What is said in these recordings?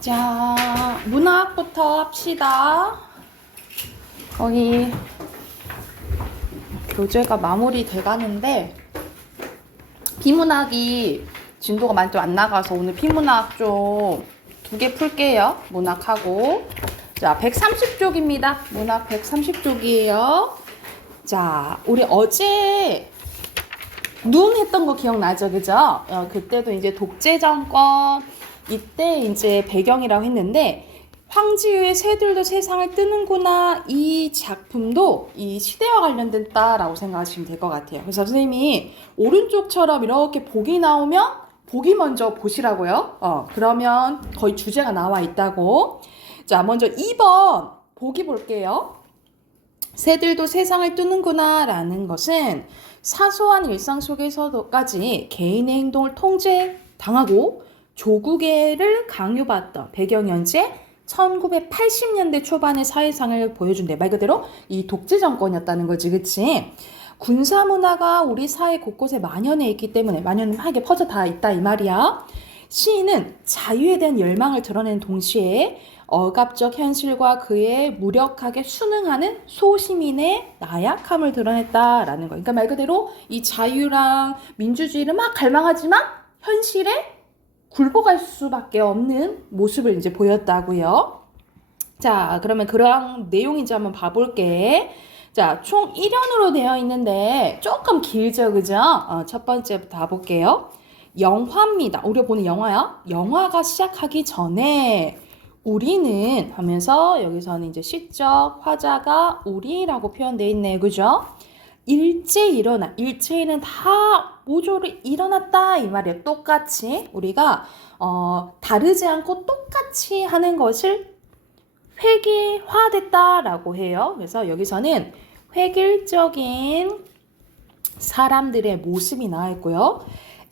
자, 문학부터 합시다. 거의 교재가 마무리 돼가는데 비문학이 진도가 많이 안 나가서 오늘 비문학 좀 2개 풀게요. 문학하고. 자, 130쪽입니다. 문학 130쪽이에요. 자, 우리 어제 눈 했던 거 기억나죠? 그죠? 그때도 이제 독재정권 이때 이제 배경이라고 했는데 황지우의 새들도 세상을 뜨는구나 이 작품도 이 시대와 관련됐다라고 생각하시면 될 것 같아요. 그래서 선생님이 오른쪽처럼 이렇게 복이 나오면 복이 먼저 보시라고요. 그러면 거의 주제가 나와 있다고. 자, 먼저 2번 보기 볼게요. 새들도 세상을 뜨는구나 라는 것은 사소한 일상 속에서까지 개인의 행동을 통제당하고 조국애를 강요받던 배경 현재 1980년대 초반의 사회상을 보여준대. 말 그대로 이 독재 정권이었다는 거지, 그치? 군사 문화가 우리 사회 곳곳에 만연해 있기 때문에 만연하게 퍼져 다 있다 이 말이야. 시인은 자유에 대한 열망을 드러내는 동시에 억압적 현실과 그에 무력하게 순응하는 소시민의 나약함을 드러냈다라는 거. 그러니까 말 그대로 이 자유랑 민주주의를 막 갈망하지만 현실에 굴복할 수밖에 없는 모습을 이제 보였다고요. 자, 그러면 그러한 내용인지 한번 봐볼게. 자, 총 1연으로 되어 있는데 조금 길죠, 그죠? 첫 번째부터 봐볼게요. 영화입니다. 우리가 보는 영화야. 영화가 시작하기 전에 우리는 하면서 여기서는 이제 시적 화자가 우리라고 표현되어 있네, 그죠? 일제 일어나. 일제에는 다 모조리 일어났다 이 말이에요. 똑같이 우리가 다르지 않고 똑같이 하는 것을 획일화됐다라고 해요. 그래서 여기서는 획일적인 사람들의 모습이 나와 있고요.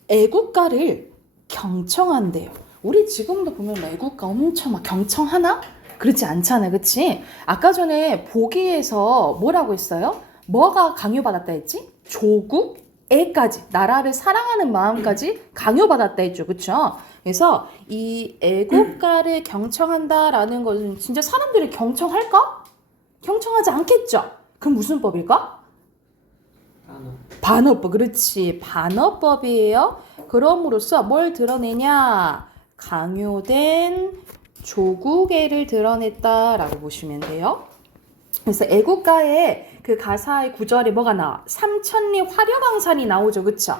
애국가를 경청한대요. 우리 지금도 보면 애국가 엄청 막 경청하나? 그렇지 않잖아, 그치? 아까 전에 보기에서 뭐라고 했어요? 뭐가 강요받았다 했지? 조국, 애까지, 나라를 사랑하는 마음까지 강요받았다 했죠, 그쵸? 그래서 이 애국가를 경청한다라는 것은 진짜 사람들이 경청할까? 경청하지 않겠죠? 그럼 무슨 법일까? 반어법, 그렇지. 반어법이에요. 그럼으로써 뭘 드러내냐? 강요된 조국애를 드러냈다라고 보시면 돼요. 그래서 애국가의 그 가사의 구절에 뭐가 나와? 삼천리 화려강산이 나오죠, 그쵸?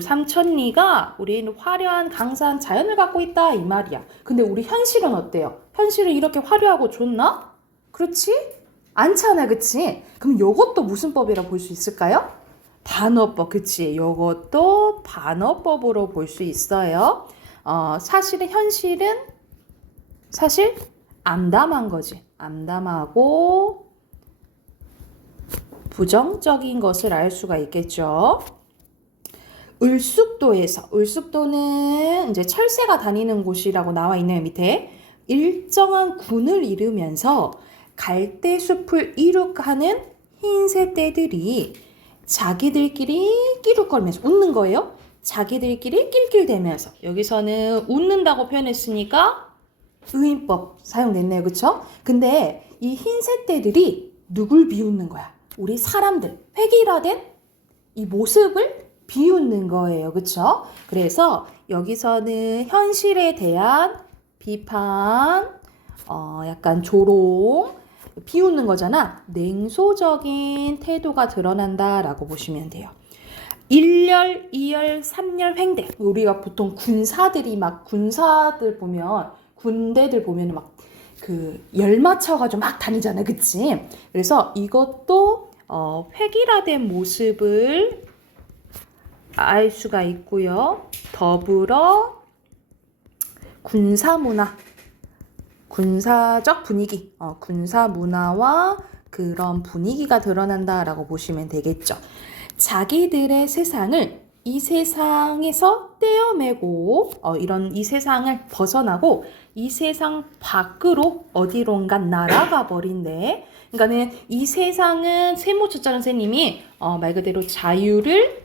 삼천리가 우리는 화려한 강산 자연을 갖고 있다 이 말이야. 근데 우리 현실은 어때요? 현실은 이렇게 화려하고 좋나? 그렇지? 않잖아, 그치? 그럼 요것도 무슨 법이라고 볼 수 있을까요? 반어법, 그치? 요것도 반어법으로 볼 수 있어요. 사실은 현실은 사실 암담한 거지. 암담하고 부정적인 것을 알 수가 있겠죠. 을숙도는 이제 철새가 다니는 곳이라고 나와 있네요, 밑에. 일정한 군을 이루면서 갈대숲을 이룩하는 흰새 떼들이 자기들끼리 끼룩거리면서 웃는 거예요. 자기들끼리 낄낄대면서. 여기서는 웃는다고 표현했으니까 의인법 사용됐네요, 그쵸? 근데 이 흰새 떼들이 누굴 비웃는 거야? 우리 사람들, 획일화된 이 모습을 비웃는 거예요, 그쵸? 그래서 여기서는 현실에 대한 비판, 약간 조롱, 비웃는 거잖아. 냉소적인 태도가 드러난다라고 보시면 돼요. 1열, 2열, 3열 횡대. 우리가 보통 군사들이 막 군사들 보면 군대들 보면 막 그 열 맞춰가지고 막 다니잖아, 그치? 그래서 이것도 획일화된 모습을 알 수가 있고요. 더불어 군사문화, 군사적 분위기, 군사 문화와 그런 분위기가 드러난다라고 보시면 되겠죠. 자기들의 세상을 이 세상에서 떼어매고 이런 이 세상을 벗어나고 이 세상 밖으로 어디론가 날아가 버린대. 그러니까는 이 세상은 세모초자는 선생님이 말 그대로 자유를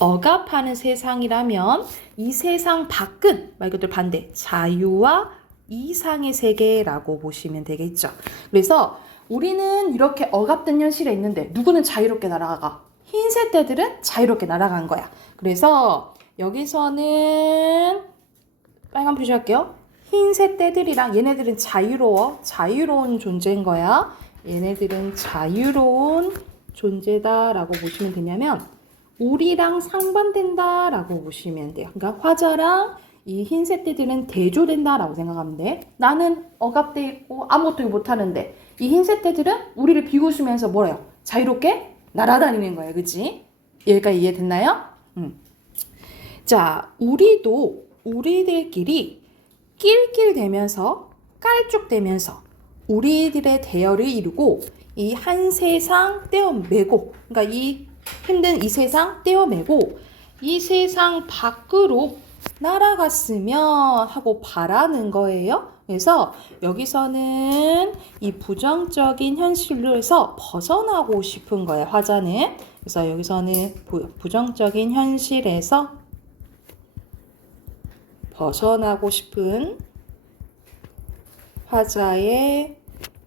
억압하는 세상이라면 이 세상 밖은 말 그대로 반대 자유와 이상의 세계라고 보시면 되겠죠. 그래서 우리는 이렇게 억압된 현실에 있는데 누구는 자유롭게 날아가? 흰색 떼들은 자유롭게 날아간 거야. 그래서 여기서는 빨간 표시할게요. 흰색 떼들이랑 얘네들은 자유로운 존재인 거야. 얘네들은 자유로운 존재다라고 보시면 되냐면 우리랑 상반된다라고 보시면 돼요. 그러니까 화자랑 이 흰색 떼들은 대조된다라고 생각하면 돼. 나는 억압돼 있고 아무것도 못하는데 이 흰색 떼들은 우리를 비웃으면서 뭐래요? 자유롭게 날아다니는 거예요. 그치? 여기까지 이해됐나요? 자, 우리들끼리 낄낄대면서 깔쭉대면서 우리들의 대열을 이루고 이 한 세상 떼어매고 그러니까 이 힘든 이 세상 떼어매고 이 세상 밖으로 날아갔으면 하고 바라는 거예요. 그래서 여기서는 이 부정적인 현실로에서 벗어나고 싶은 거예요. 화자는. 그래서 여기서는 부정적인 현실에서 벗어나고 싶은 화자의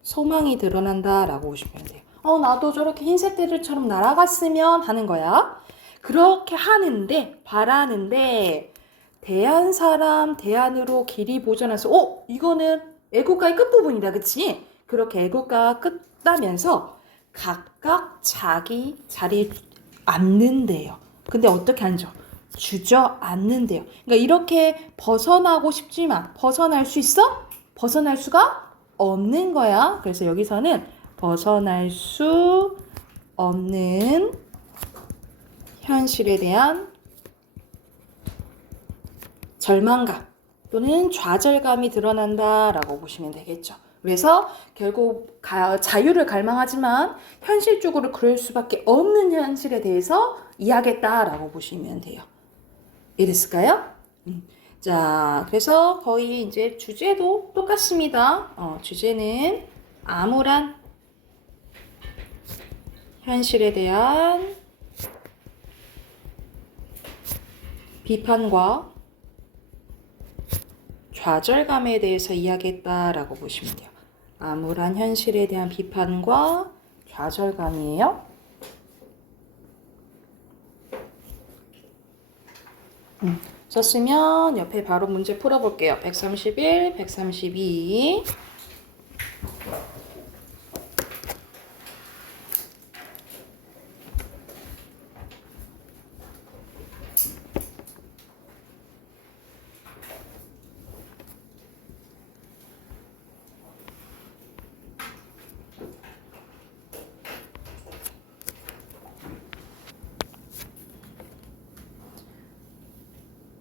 소망이 드러난다라고 보시면 돼요. 나도 저렇게 흰색 떼들처럼 날아갔으면 하는 거야. 그렇게 하는데 바라는데 대한 사람 대안으로 길이 보존해서 이거는 애국가의 끝부분이다. 그치? 그렇게 애국가가 끝나면서 각각 자기 자리에 앉는데요. 근데 어떻게 앉아? 주저앉는데요. 그러니까 이렇게 벗어나고 싶지만 벗어날 수 있어? 벗어날 수가 없는 거야. 그래서 여기서는 벗어날 수 없는 현실에 대한 절망감 또는 좌절감이 드러난다라고 보시면 되겠죠. 그래서 결국 자유를 갈망하지만 현실적으로 그럴 수밖에 없는 현실에 대해서 이야기했다라고 보시면 돼요. 이랬을까요? 자, 그래서 거의 이제 주제도 똑같습니다. 주제는 암울한 현실에 대한 비판과 좌절감에 대해서 이야기했다라고 보시면 돼요. 암울한 현실에 대한 비판과 좌절감이에요. 썼으면 옆에 바로 문제 풀어볼게요. 131, 132.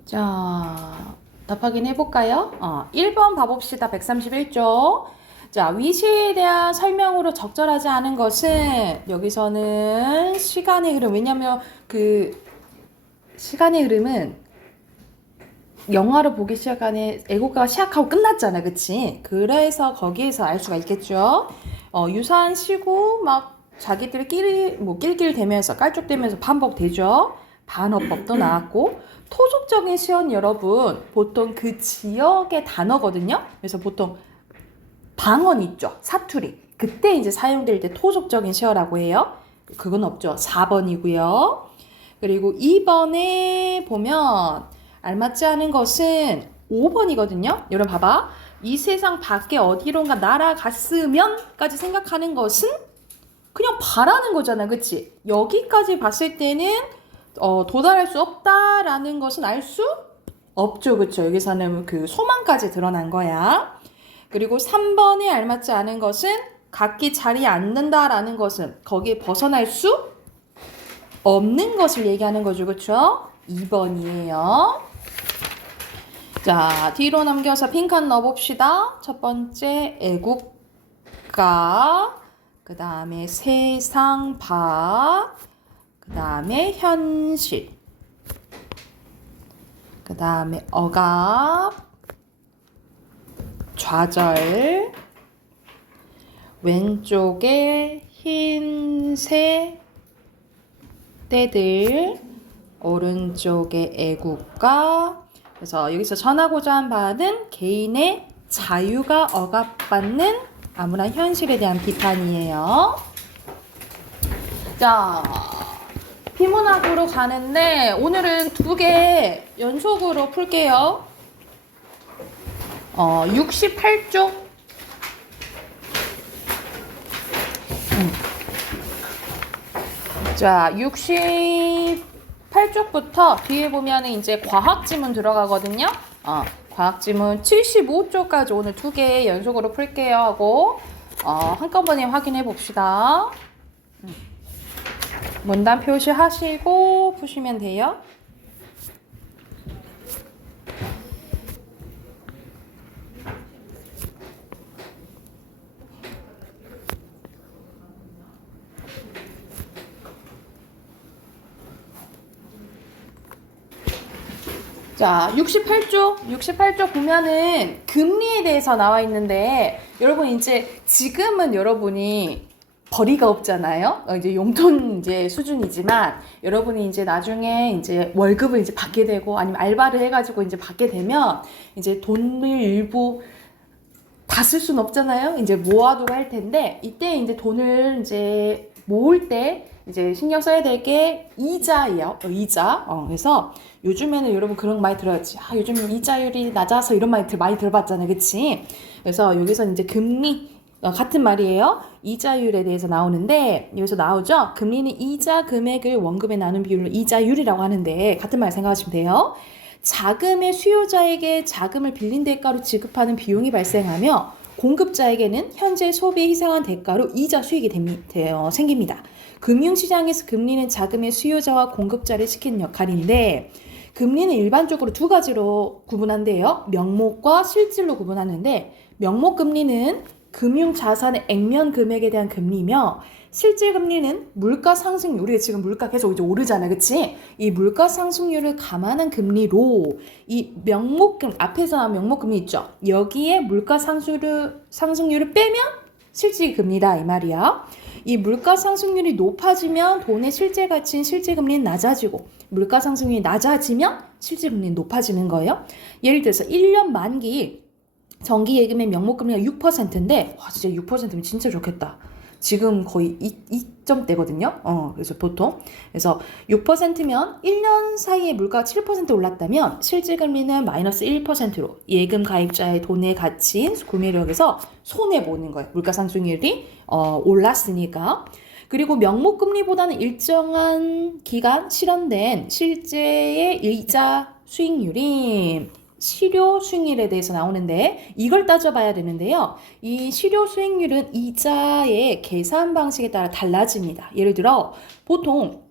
자, 답 확인해볼까요? 1번 봐봅시다. 131쪽. 자, 위시에 대한 설명으로 적절하지 않은 것은 여기서는 시간의 흐름. 왜냐면 시간의 흐름은 영화를 보기 시작하는 애국가가 시작하고 끝났잖아. 그치? 그래서 거기에서 알 수가 있겠죠. 유사한 시고 막 자기들끼리 낄낄대면서 깔쭉대면서 반복되죠. 반어법도 나왔고 토속적인 시언 여러분 보통 그 지역의 단어거든요. 그래서 보통 방언 있죠. 사투리. 그때 이제 사용될 때 토속적인 시어라고 해요. 그건 없죠. 4번이고요. 그리고 2번에 보면 알맞지 않은 것은 5번이거든요. 여러분 봐봐. 이 세상 밖에 어디론가 날아갔으면까지 생각하는 것은 그냥 바라는 거잖아. 그치? 여기까지 봤을 때는 도달할 수 없다라는 것은 알 수 없죠. 그쵸? 여기서는 그 소망까지 드러난 거야. 그리고 3번에 알맞지 않은 것은 각기 자리에 앉는다라는 것은 거기에 벗어날 수 없는 것을 얘기하는 거죠. 그쵸? 2번이에요. 자, 뒤로 넘겨서 빈칸 넣어봅시다. 첫 번째 애국가, 그 다음에 세상 밖, 그 다음에 현실, 그 다음에 억압, 좌절, 왼쪽에 흰색 떼들, 오른쪽에 애국가. 그래서 여기서 전하고자 하는 바는 개인의 자유가 억압받는 암울한 현실에 대한 비판이에요. 자, 비문학으로 가는데 오늘은 2개 연속으로 풀게요. 68쪽. 자, 68쪽부터 뒤에 보면은 이제 과학 지문 들어가거든요. 과학 지문 75쪽까지 오늘 2개 연속으로 풀게요 하고 한꺼번에 확인해 봅시다. 문단 표시하시고 푸시면 돼요. 자, 68쪽 보면은 금리에 대해서 나와 있는데 여러분 이제 지금은 여러분이 벌이가 없잖아요. 이제 용돈 이제 수준이지만 여러분이 이제 나중에 이제 월급을 이제 받게 되고 아니면 알바를 해가지고 이제 받게 되면 이제 돈을 일부 다 쓸 수는 없잖아요. 이제 모아두고 할 텐데 이때 이제 돈을 이제 모을 때 이제 신경 써야 될 게 이자예요. 이자. 그래서 요즘에는 여러분 그런 거 많이 들어야지. 요즘 이자율이 낮아서 이런 말 많이 들어봤잖아요. 그치? 그래서 여기서 이제 금리 같은 말이에요. 이자율에 대해서 나오는데 여기서 나오죠. 금리는 이자 금액을 원금에 나눈 비율로 이자율이라고 하는데 같은 말 생각하시면 돼요. 자금의 수요자에게 자금을 빌린 대가로 지급하는 비용이 발생하며 공급자에게는 현재 소비에 희생한 대가로 이자 수익이 생깁니다. 금융시장에서 금리는 자금의 수요자와 공급자를 시키는 역할인데 금리는 일반적으로 2가지로 구분한대요. 명목과 실질로 구분하는데 명목금리는 금융자산의 액면 금액에 대한 금리며 실질 금리는 물가 상승률, 우리가 지금 물가 계속 이제 오르잖아요. 그치? 이 물가 상승률을 감안한 금리로 이 명목금, 앞에서 나온 명목금리 있죠? 여기에 물가 상승률을 빼면 실질 금리다 이 말이야. 이 물가 상승률이 높아지면 돈의 실제 가치인 실질 금리는 낮아지고 물가 상승률이 낮아지면 실질 금리는 높아지는 거예요. 예를 들어서 1년 만기 정기 예금의 명목금리가 6%인데 와 진짜 6%면 진짜 좋겠다. 지금 거의 2점대거든요. 그래서 보통 그래서 6%면 1년 사이에 물가가 7% 올랐다면 실질금리는 마이너스 1%로 예금 가입자의 돈의 가치인 구매력에서 손해보는 거예요. 물가 상승률이 올랐으니까. 그리고 명목금리보다는 일정한 기간 실현된 실제의 이자 수익률이 실효 수익률에 대해서 나오는데 이걸 따져봐야 되는데요. 이 실효 수익률은 이자의 계산 방식에 따라 달라집니다. 예를 들어 보통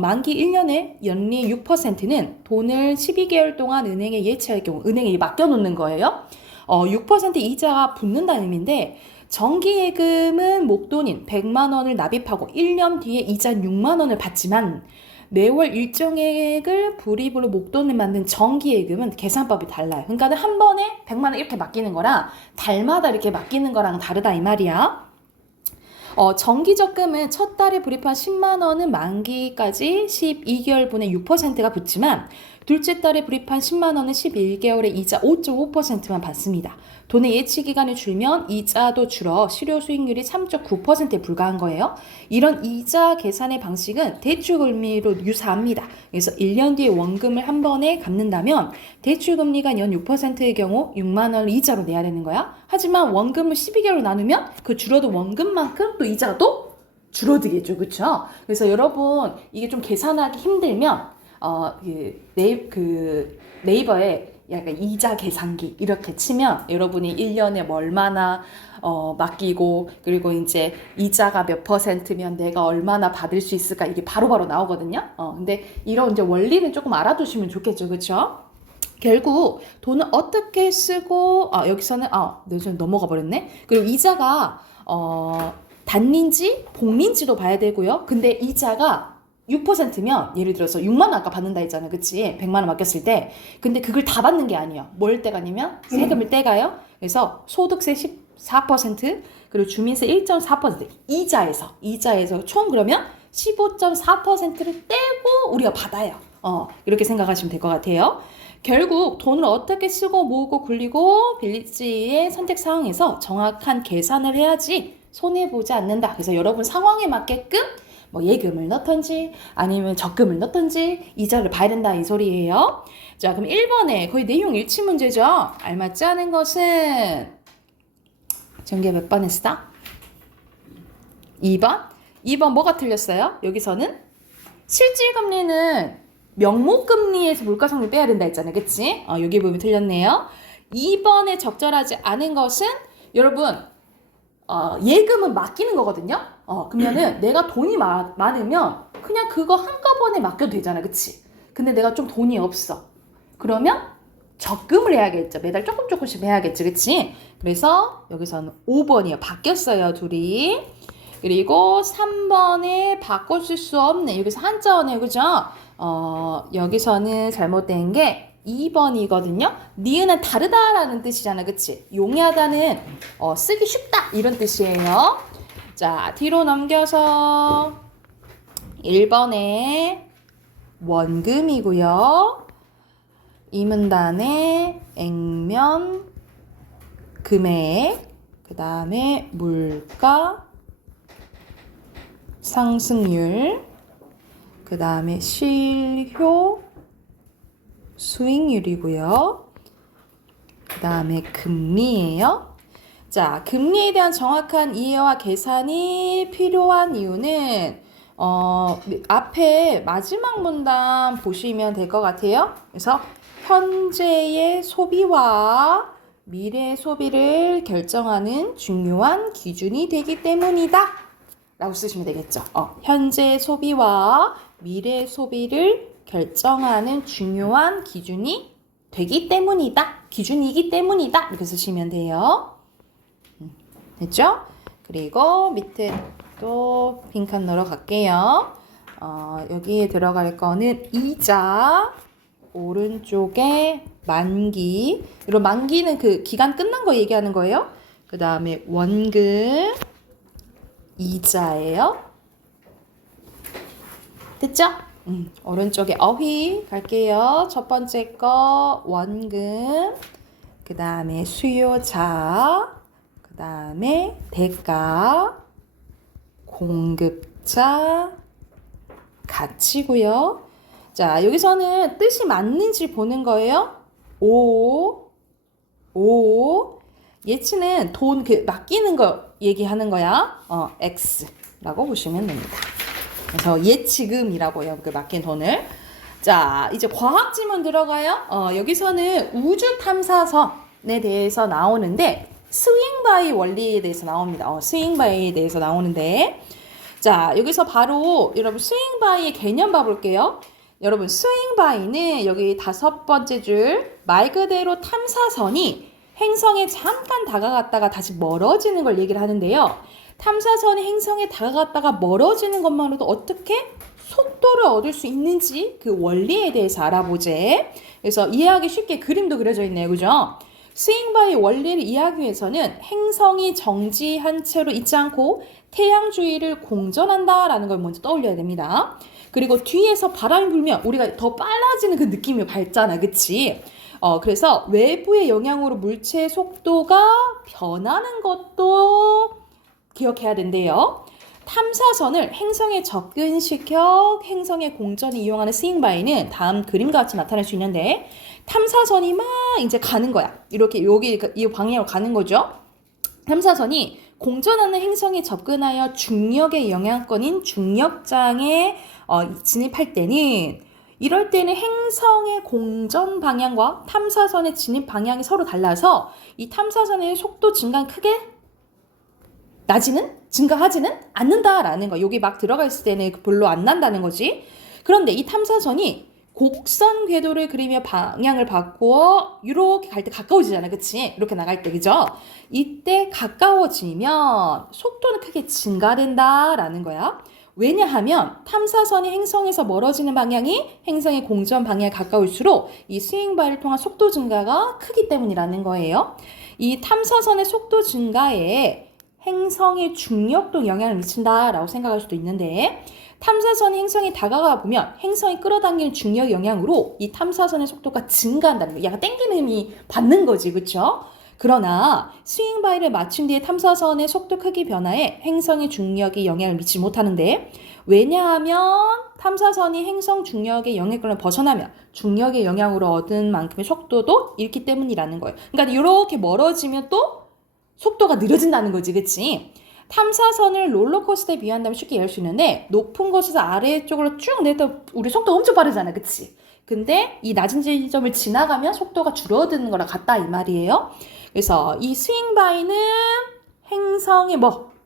만기 1년에 연리 6%는 돈을 12개월 동안 은행에 예치할 경우 은행에 맡겨놓는 거예요. 6% 이자가 붙는다는 의미인데 정기예금은 목돈인 100만 원을 납입하고 1년 뒤에 이자 6만 원을 받지만 매월 일정액을 불입으로 목돈을 만든 정기예금은 계산법이 달라요. 그러니까 한 번에 100만 원 이렇게 맡기는 거랑 달마다 이렇게 맡기는 거랑 다르다 이 말이야. 정기적금은 첫 달에 불입한 10만 원은 만기까지 12개월분의 6%가 붙지만 둘째 달에 불입한 10만 원은 11개월에 이자 5.5%만 받습니다. 돈의 예치 기간이 줄면 이자도 줄어 실효 수익률이 3.9%에 불과한 거예요. 이런 이자 계산의 방식은 대출금리로 유사합니다. 그래서 1년 뒤에 원금을 한 번에 갚는다면 대출금리가 연 6%의 경우 6만 원을 이자로 내야 되는 거야. 하지만 원금을 12개월로 나누면 그 줄어든 원금만큼 또 이자가 또 줄어들겠죠. 그렇죠? 그래서 여러분 이게 좀 계산하기 힘들면 네이버에 약간 이자 계산기 이렇게 치면 여러분이 1년에 뭐 얼마나 맡기고 그리고 이제 이자가 몇 %면 내가 얼마나 받을 수 있을까 이게 바로바로 나오거든요. 근데 이런 이제 원리는 조금 알아두시면 좋겠죠. 그렇죠? 결국 돈을 어떻게 쓰고 여기서는 내가 좀 넘어가 버렸네. 그리고 이자가 단리인지 복리인지도 봐야 되고요. 근데 이자가 6%면 예를 들어서 6만 원 아까 받는다 했잖아. 그치? 100만 원 맡겼을 때. 근데 그걸 다 받는 게 아니에요. 뭘 떼가냐면 세금을 떼가요. 그래서 소득세 14% 그리고 주민세 1.4% 이자에서 총 그러면 15.4%를 떼고 우리가 받아요. 이렇게 생각하시면 될 것 같아요. 결국 돈을 어떻게 쓰고 모으고 굴리고 빌릴지의 선택 상황에서 정확한 계산을 해야지 손해보지 않는다. 그래서 여러분 상황에 맞게끔 뭐 예금을 넣던지 아니면 적금을 넣던지 이자를 봐야 된다 이 소리예요. 자, 그럼 1번에 거의 내용 일치 문제죠. 알맞지 않은 것은 전개 몇 번 했어? 2번? 2번 뭐가 틀렸어요? 여기서는 실질금리는 명목금리에서 물가상품 빼야 된다 했잖아요. 그치? 여기 부분 틀렸네요. 2번에 적절하지 않은 것은 여러분 예금은 맡기는 거거든요. 그러면은 내가 돈이 많으면 그냥 그거 한꺼번에 맡겨도 되잖아. 그치? 근데 내가 좀 돈이 없어. 그러면 적금을 해야겠죠. 매달 조금씩 해야겠지. 그치? 그래서 여기서는 5번이요. 바뀌었어요. 둘이. 그리고 3번에 바꿔줄 수 없네. 여기서 한자어네요. 그죠? 여기서는 잘못된 게 2번이거든요. 니은은 다르다라는 뜻이잖아. 그치? 용이하다는 쓰기 쉽다 이런 뜻이에요. 자, 뒤로 넘겨서 1번에 원금이고요. 이문단에 액면, 금액, 그 다음에 물가, 상승률, 그 다음에 실효, 수익률이고요. 그 다음에 금리예요. 자, 금리에 대한 정확한 이해와 계산이 필요한 이유는 앞에 마지막 문단 보시면 될 것 같아요. 그래서 현재의 소비와 미래의 소비를 결정하는 중요한 기준이 되기 때문이다 라고 쓰시면 되겠죠. 현재의 소비와 미래의 소비를 결정하는 중요한 기준이 되기 때문이다. 기준이기 때문이다. 이렇게 쓰시면 돼요. 됐죠? 그리고 밑에 또 빈칸 넣으러 갈게요. 여기에 들어갈 거는 이자, 오른쪽에 만기. 이런 만기는 그 기간 끝난 거 얘기하는 거예요. 그 다음에 원금, 이자예요. 됐죠? 오른쪽에 어휘 갈게요. 첫 번째 거 원금, 그 다음에 수요자, 그 다음에 대가, 공급자, 가치고요. 자, 여기서는 뜻이 맞는지 보는 거예요. 예치는 돈 맡기는 거 얘기하는 거야. X라고 보시면 됩니다. 그래서 예치금이라고 해요. 그 맡긴 돈을. 자, 이제 과학 지문 들어가요. 여기서는 우주 탐사선에 대해서 나오는데 스윙바이 원리에 대해서 나옵니다. 스윙바이에 대해서 나오는데 자, 여기서 바로 여러분 스윙바이의 개념 봐볼게요. 여러분 스윙바이는 여기 5번째 줄 말 그대로 탐사선이 행성에 잠깐 다가갔다가 다시 멀어지는 걸 얘기를 하는데요. 탐사선이 행성에 다가갔다가 멀어지는 것만으로도 어떻게 속도를 얻을 수 있는지 그 원리에 대해서 알아보재. 그래서 이해하기 쉽게 그림도 그려져 있네요. 그죠? 스윙바의 원리를 이해하기 위해서는 행성이 정지한 채로 있지 않고 태양 주위를 공전한다라는 걸 먼저 떠올려야 됩니다. 그리고 뒤에서 바람이 불면 우리가 더 빨라지는 그 느낌이 밝잖아. 그치? 그래서 외부의 영향으로 물체의 속도가 변하는 것도 기억해야 된대요. 탐사선을 행성에 접근시켜 행성의 공전을 이용하는 스윙바이는 다음 그림과 같이 나타날 수 있는데 탐사선이 막 이제 가는 거야. 이렇게 여기 이 방향으로 가는 거죠. 탐사선이 공전하는 행성에 접근하여 중력의 영향권인 중력장에 진입할 때는 이럴 때는 행성의 공전 방향과 탐사선의 진입 방향이 서로 달라서 이 탐사선의 속도 증가는 크게 증가하지는 않는다라는 거. 여기 막 들어가 있을 때는 별로 안 난다는 거지. 그런데 이 탐사선이 곡선 궤도를 그리며 방향을 바꾸어 이렇게 갈 때 가까워지잖아. 그치? 이렇게 나갈 때. 그죠? 이때 가까워지면 속도는 크게 증가된다라는 거야. 왜냐하면 탐사선이 행성에서 멀어지는 방향이 행성의 공전 방향에 가까울수록 이 스윙바이를 통한 속도 증가가 크기 때문이라는 거예요. 이 탐사선의 속도 증가에 행성의 중력도 영향을 미친다라고 생각할 수도 있는데 탐사선이 행성에 다가가 보면 행성이 끌어당기는 중력 영향으로 이 탐사선의 속도가 증가한다는 거예요. 약간 땡기는 힘이 받는 거지, 그쵸? 그러나 스윙바이를 맞춘 뒤에 탐사선의 속도 크기 변화에 행성의 중력이 영향을 미치지 못하는데, 왜냐하면 탐사선이 행성 중력의 영향권을 벗어나면 중력의 영향으로 얻은 만큼의 속도도 잃기 때문이라는 거예요. 그러니까 이렇게 멀어지면 또 속도가 느려진다는 거지, 그치? 탐사선을 롤러코스터에 비유한다면 쉽게 이해할 수 있는데, 높은 곳에서 아래쪽으로 쭉 내다 우리 속도 엄청 빠르잖아, 그치? 근데 이 낮은 지점을 지나가면 속도가 줄어드는 거랑 같다 이 말이에요. 그래서 이 스윙바이는 행성의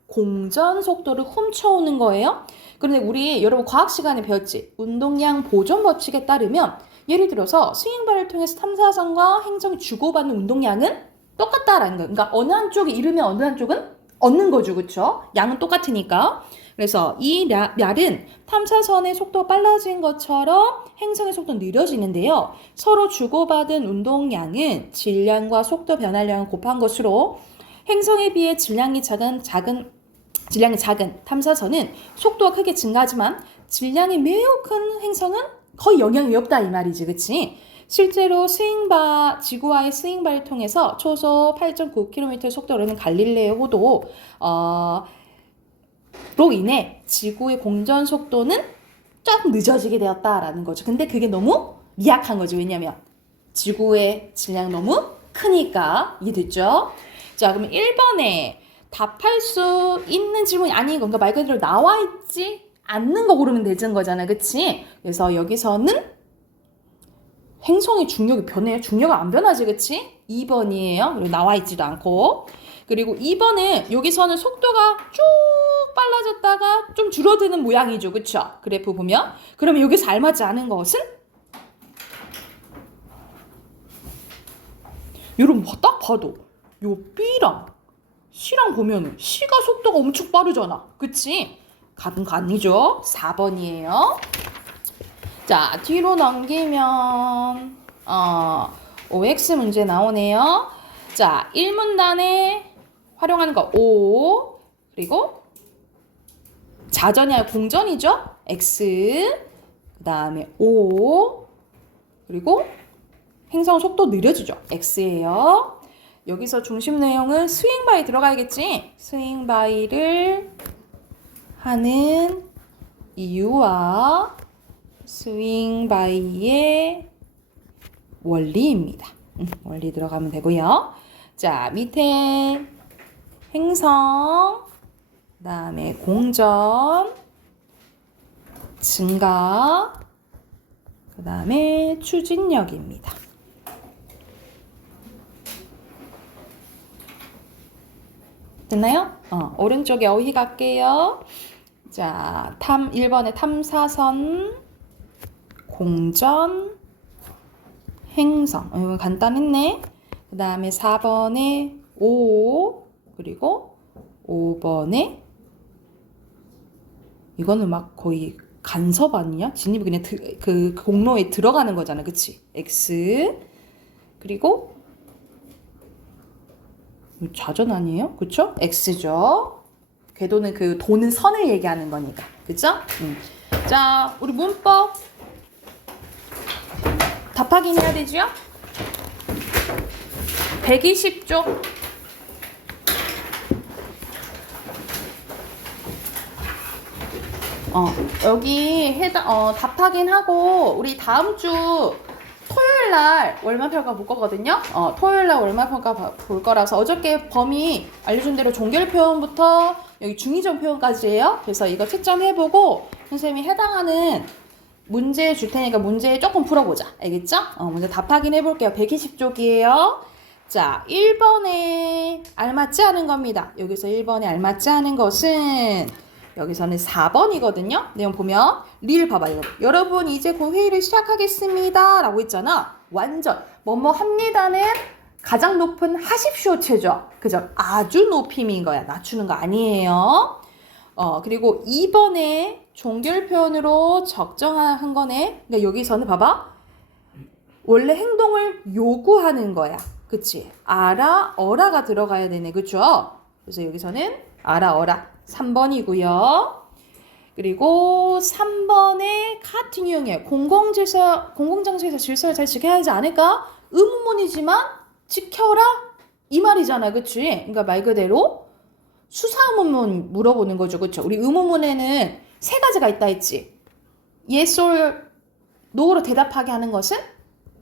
공전 속도를 훔쳐오는 거예요. 그런데 우리 여러분 과학 시간에 배웠지? 운동량 보존 법칙에 따르면 예를 들어서 스윙바이를 통해서 탐사선과 행성이 주고받는 운동량은 똑같다라는 거예요. 그러니까 어느 한쪽이 잃으면 어느 한쪽은 얻는 거죠, 그쵸? 양은 똑같으니까. 그래서 이 랄은 탐사선의 속도가 빨라진 것처럼 행성의 속도는 느려지는데요. 서로 주고받은 운동량은 질량과 속도 변화량을 곱한 것으로 행성에 비해 질량이 작은 탐사선은 속도가 크게 증가하지만 질량이 매우 큰 행성은 거의 영향이 없다 이 말이지, 그치? 실제로 지구와의 스윙바를 통해서 초속 8.9km 속도로는 갈릴레오 호도 로 인해 지구의 공전 속도는 조금 늦어지게 되었다라는 거죠. 근데 그게 너무 미약한 거죠. 왜냐면 지구의 질량 너무 크니까. 이해됐죠? 자, 그럼 1번에 답할 수 있는 질문이 아닌 건가? 말 그대로 나와 있지 않는 거 고르면 되는 거잖아, 그치? 그래서 여기서는 행성의 중력이 변해요. 중력은 안 변하지, 그치? 2번이에요. 그리고 나와 있지도 않고. 그리고 2번은 여기서는 속도가 쭉 빨라졌다가 좀 줄어드는 모양이죠, 그쵸? 그래프 보면. 그러면 여기서 알맞지 않은 것은? 여러분 딱 봐도 요 B랑 C랑 보면 C가 속도가 엄청 빠르잖아, 그치? 같은 거 아니죠? 4번이에요. 자, 뒤로 넘기면 OX 문제 나오네요. 자, 1문단에 활용하는 거 O, 그리고 자전이 아니라 공전이죠? X, 그 다음에 O, 그리고 행성 속도 느려지죠? X예요. 여기서 중심 내용은 스윙바이 들어가야겠지? 스윙바이를 하는 이유와 스윙바이의 원리입니다. 원리 들어가면 되고요. 자, 밑에 행성, 그 다음에 공전, 증가, 그 다음에 추진력입니다. 됐나요? 오른쪽에 어휘 갈게요. 자, 1번에 탐사선, 공전, 행성. 이거 간단했네. 그 다음에 4번에 O, 그리고 5번에 이거는 막 거의 간섭 아니냐? 진입이 그냥 그 공로에 들어가는 거잖아, 그치? X, 그리고 자전 아니에요? 그쵸? X죠. 궤도는 그 도는 선을 얘기하는 거니까. 그쵸? 자, 우리 문법 답하긴 해야 되죠? 120쪽. 여기 답하긴 하고 우리 다음 주 토요일날 월말평가 볼 거거든요. 토요일날 월말평가 볼 거라서 어저께 범위 알려준 대로 종결 표현부터 여기 중의점 표현까지예요. 그래서 이거 채점해보고 선생님이 해당하는 문제 줄 테니까 문제 조금 풀어보자. 알겠죠? 먼저 답하긴 해볼게요. 120쪽이에요. 자, 1번에 알맞지 않은 겁니다. 여기서 1번에 알맞지 않은 것은 여기서는 4번이거든요. 내용 보면 릴 봐봐요. 여러분 이제 곧 회의를 시작하겠습니다 라고 했잖아. 완전 뭐뭐 합니다는 가장 높은 하십시오 체죠. 그죠? 아주 높임인 거야. 낮추는 거 아니에요. 그리고 2번에 종결 표현으로 적정한 거네. 그러니까 여기서는 봐봐. 원래 행동을 요구하는 거야. 그치? 알아, 어라가 들어가야 되네. 그쵸? 그래서 여기서는 알아, 어라. 3번이고요. 그리고 3번에 같은 유형이에요. 공공장소에서 질서를 잘 지켜야 하지 않을까? 의문문이지만 지켜라 이 말이잖아, 그치? 그러니까 말 그대로 수사 의문문 물어보는 거죠, 그쵸? 우리 의문문에는 세 가지가 있다 했지. yes or no로 대답하게 하는 것은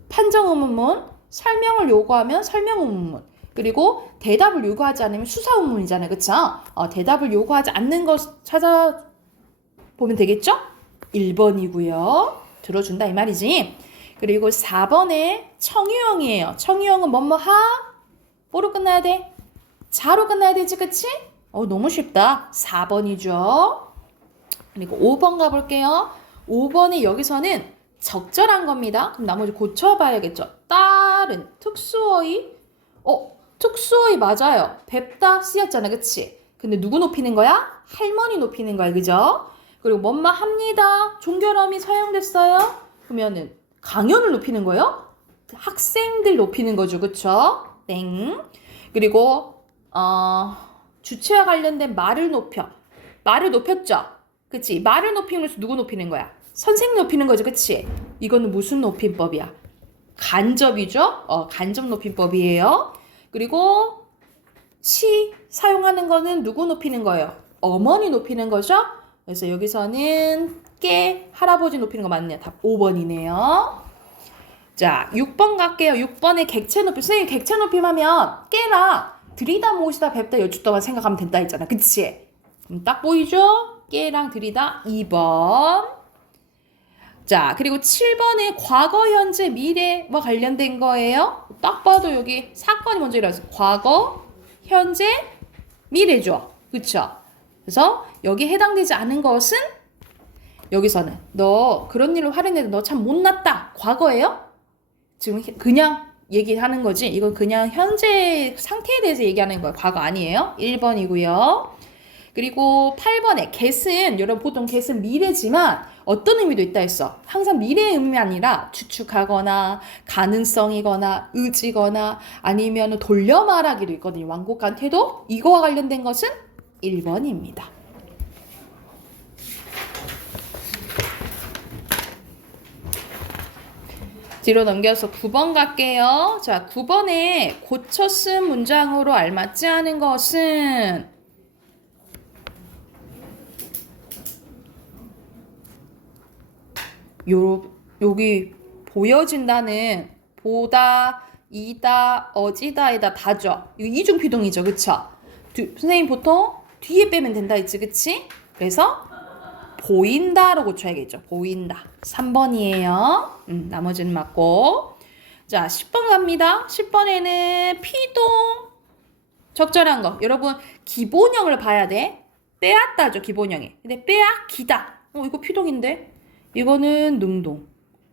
판정 의문문, 설명을 요구하면 설명 의문문, 그리고 대답을 요구하지 않으면 수사 의문문이잖아요, 그쵸? 대답을 요구하지 않는 것 찾아보면 되겠죠? 1번이고요. 들어준다 이 말이지. 그리고 4번에 청유형이에요. 청유형은 뭐뭐하? 뭐로 끝나야 돼? 자로 끝나야 되지, 그치? 너무 쉽다. 4번이죠. 그리고 5번 가볼게요. 5번에 여기서는 적절한 겁니다. 그럼 나머지 고쳐봐야겠죠. 딸은 특수어의. 특수어의 맞아요. 뵙다 쓰였잖아, 그치? 근데 누구 높이는 거야? 할머니 높이는 거야, 그죠? 그리고 뭐뭐 합니다. 종결함이 사용됐어요. 그러면은 강연을 높이는 거예요? 학생들 높이는 거죠, 그쵸? 땡. 그리고 주체와 관련된 말을 높여. 말을 높였죠? 그치? 말을 높이면서 누구 높이는 거야? 선생님 높이는 거죠, 그치? 이거는 무슨 높임법이야? 간접이죠? 간접 높임법이에요. 그리고 시 사용하는 거는 누구 높이는 거예요? 어머니 높이는 거죠? 그래서 여기서는 깨 할아버지 높이는 거 맞네요. 답 5번이네요. 자, 6번 갈게요. 6번에 객체 높이. 선생님 객체 높임하면 깨라 들이다 모시다 뵙다 여쭙다만 생각하면 된다 했잖아, 그치? 그럼 딱 보이죠? 깨랑 들이다 2번. 자, 그리고 7번에 과거, 현재, 미래와 관련된 거예요. 딱 봐도 여기 사건이 먼저 일어났어요. 과거, 현재, 미래죠. 그쵸? 그래서 여기에 해당되지 않은 것은 여기서는 너 그런 일로 화를 내도 너 참 못났다. 과거예요? 지금 그냥 얘기하는 거지. 이건 그냥 현재 상태에 대해서 얘기하는 거예요. 과거 아니에요. 1번이고요. 그리고 8번에 get은 여러분 보통 get은 미래지만 어떤 의미도 있다 했어. 항상 미래의 의미 아니라 추측하거나 가능성이거나 의지거나 아니면 돌려 말하기도 있거든요. 완곡한 태도. 이거와 관련된 것은 1번입니다. 뒤로 넘겨서 9번 갈게요. 자, 9번에 고쳐 쓴 문장으로 알맞지 않은 것은 여기 보여진다는 보다, 이다, 어지다에다 다죠. 이거 이중피동이죠, 그쵸? 선생님 보통 뒤에 빼면 된다 했지, 그치? 그래서 보인다로 고쳐야겠죠. 보인다. 3번이에요. 나머지는 맞고. 자, 10번 갑니다. 10번에는 피동. 적절한 거. 여러분, 기본형을 봐야 돼. 빼앗다죠, 기본형이. 근데 빼앗기다. 이거 피동인데? 이거는 능동.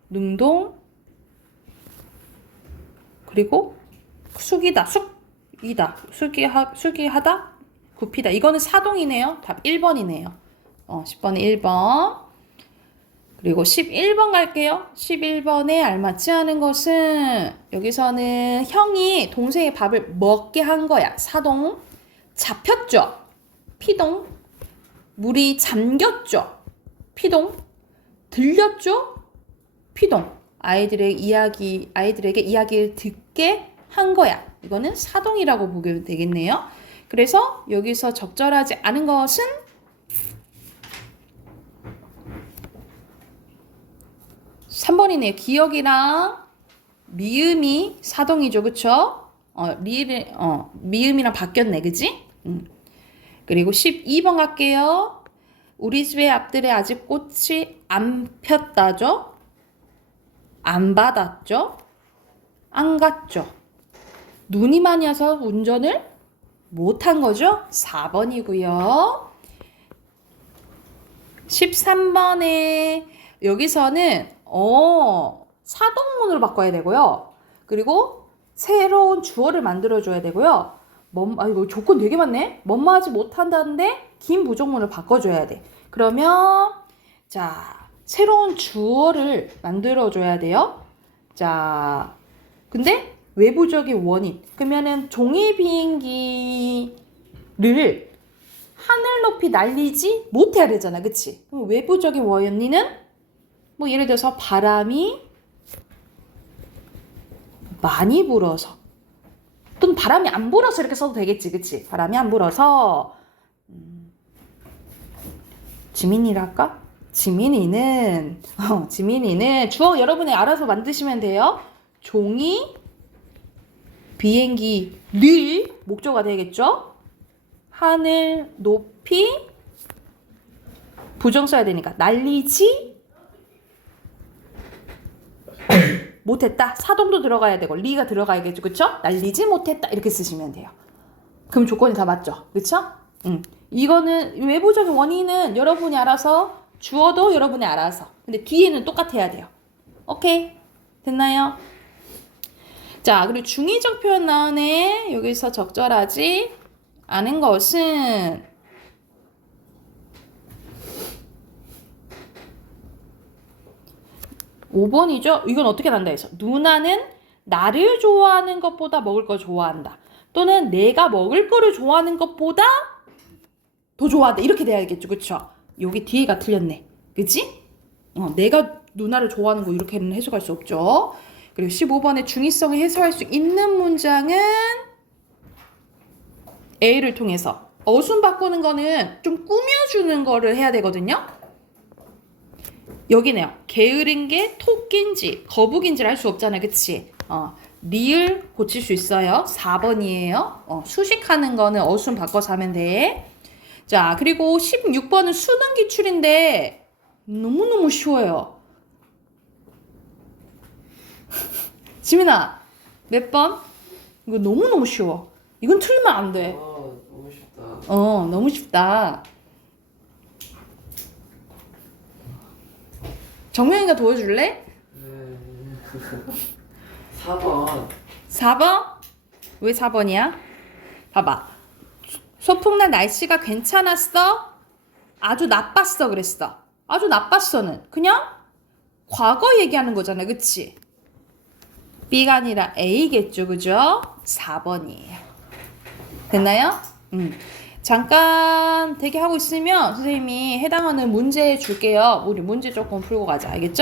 능동. 그리고 숙이다. 숙이다. 숙이하다. 굽히다. 이거는 사동이네요. 답 1번이네요. 10번에 1번. 그리고 11번 갈게요. 11번에 알맞지 않은 것은 여기서는 형이 동생의 밥을 먹게 한 거야. 사동. 잡혔죠. 피동. 물이 잠겼죠. 피동. 들렸죠. 피동. 아이들에게 이야기를 듣게 한 거야. 이거는 사동이라고 보게 되겠네요. 그래서 여기서 적절하지 않은 것은 3번이네요. 기억이랑 미음이 사동이죠. 그쵸? 미음이랑 바뀌었네. 그지? 그리고 12번 갈게요. 우리 집의 앞들에 아직 꽃이 안 폈다죠? 안 받았죠? 안 갔죠? 눈이 많이 와서 운전을 못한 거죠? 4번이고요. 13번에 여기서는 사동문으로 바꿔야 되고요. 그리고 새로운 주어를 만들어줘야 되고요. 이거 조건 되게 많네. 뭐뭐하지 못한다는데 긴 부정문을 바꿔줘야 돼. 그러면 자 새로운 주어를 만들어줘야 돼요. 자 근데 외부적인 원인 그러면은 종이 비행기를 하늘 높이 날리지 못해야 되잖아. 그치? 그럼 외부적인 원인은 뭐 예를 들어서 바람이 많이 불어서 또는 바람이 안 불어서 이렇게 써도 되겠지. 그치? 바람이 안 불어서 지민이라 할까? 지민이는 주어 여러분이 알아서 만드시면 돼요. 종이, 비행기, 를 목조가 되겠죠? 하늘 높이 부정 써야 되니까 날리지 못했다. 사동도 들어가야 되고 리가 들어가야겠죠. 그쵸? 날리지 못했다. 이렇게 쓰시면 돼요. 그럼 조건이 다 맞죠. 그쵸? 이거는 외부적인 원인은 여러분이 알아서 주어도 여러분이 알아서. 근데 뒤에는 똑같아야 돼요. 오케이? 됐나요? 자, 그리고 중의적 표현 나오네. 여기서 적절하지 않은 것은 5번이죠. 이건 어떻게 난다 해서 누나는 나를 좋아하는 것보다 먹을 걸 좋아한다. 또는 내가 먹을 거를 좋아하는 것보다 더 좋아한다. 이렇게 돼야겠죠. 그쵸? 여기 뒤에가 틀렸네. 그치? 내가 누나를 좋아하는 거 이렇게는 해석할 수 없죠. 그리고 15번의 중의성을 해석할 수 있는 문장은 A를 통해서 어순 바꾸는 거는 좀 꾸며주는 거를 해야 되거든요. 여기네요. 게으른 게 토끼인지 거북인지를 할 수 없잖아요. 그치? 리을 고칠 수 있어요. 4번이에요. 수식하는 거는 어순 바꿔서 하면 돼. 자, 그리고 16번은 수능 기출인데 너무너무 쉬워요. 지민아, 몇 번? 이거 너무너무 쉬워. 이건 틀리면 안 돼. 너무 쉽다. 너무 쉽다. 정명이가 도와줄래? 네. 4번. 4번? 왜 4번이야? 봐봐. 소풍날 날씨가 괜찮았어? 아주 나빴어 그랬어. 아주 나빴어는 그냥 과거 얘기하는 거잖아. 그치? B가 아니라 A겠죠. 그죠? 4번이에요. 됐나요? 잠깐 대기하고 있으면 선생님이 해당하는 문제 줄게요. 우리 문제 조금 풀고 가자. 알겠죠?